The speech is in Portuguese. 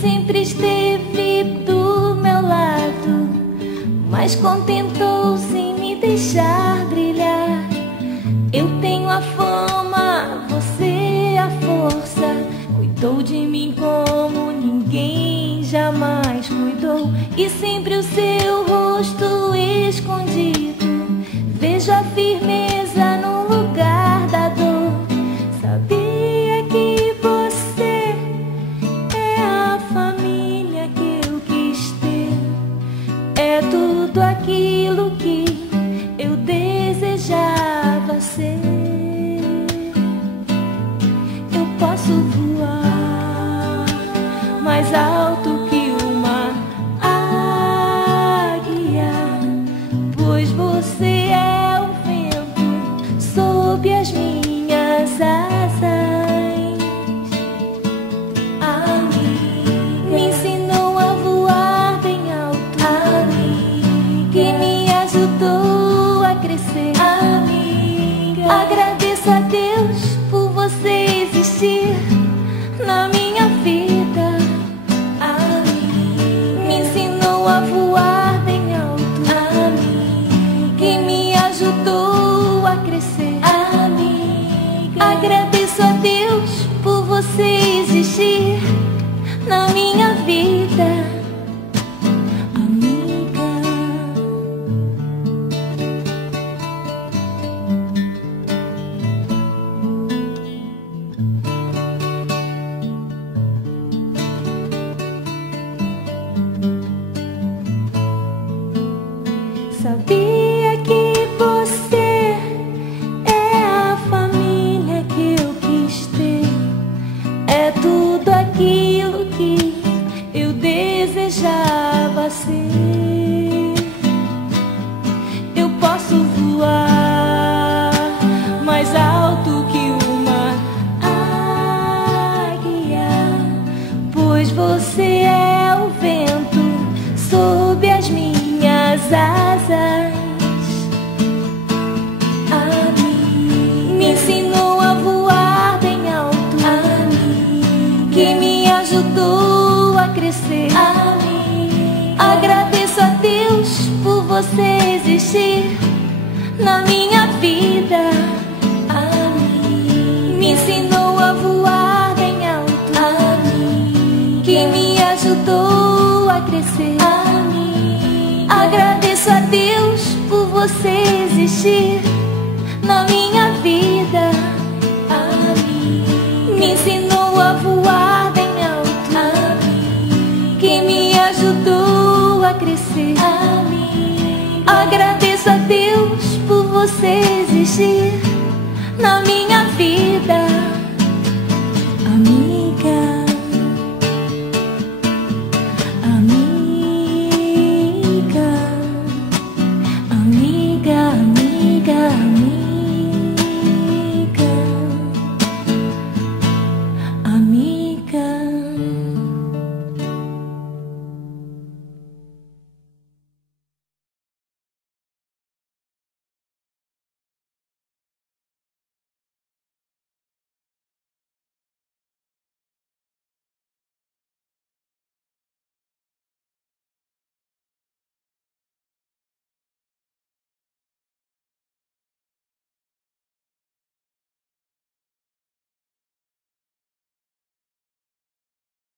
sempre esteve do meu lado, mas contentou-se em me deixar brilhar. Eu tenho a fama, você a força. Cuidou de mim como ninguém jamais cuidou, e sempre o seu rosto escondido vejo a firmeza no lugar da dor. Sabia que você é a família que eu quis ter, é tudo aquilo que eu desejava ser. Eu posso voar mais alto que uma águia, pois você é o vento sob as minhas asas. Amiga, me ensinou a voar bem alto. Amiga, que me ajudou a crescer. Amiga, agradeço a Deus por você existir na minha vida. Amiga, me ensinou a voar bem alto. Amiga, que me ajudou a crescer. Amiga, agradeço a Deus por você existir na minha vida. Sabia que você é a família que eu quis ter, é tudo aquilo que eu desejava ser. Eu posso voar mais alto que uma águia, pois você é o vento sob as minhas asas. Amiga, me ensinou a voar bem alto. Amiga, que me ajudou a crescer. Amiga, agradeço a Deus por você existir na minha vida. Amiga, me ensinou a voar bem alto. Amiga, que me ajudou a crescer. Amiga, agradeço a Deus por você existir na minha vida. Amiga, me ensinou a voar bem alto. Amiga, que me ajudou a crescer. Amiga, agradeço a Deus por você existir na minha vida. Amiga.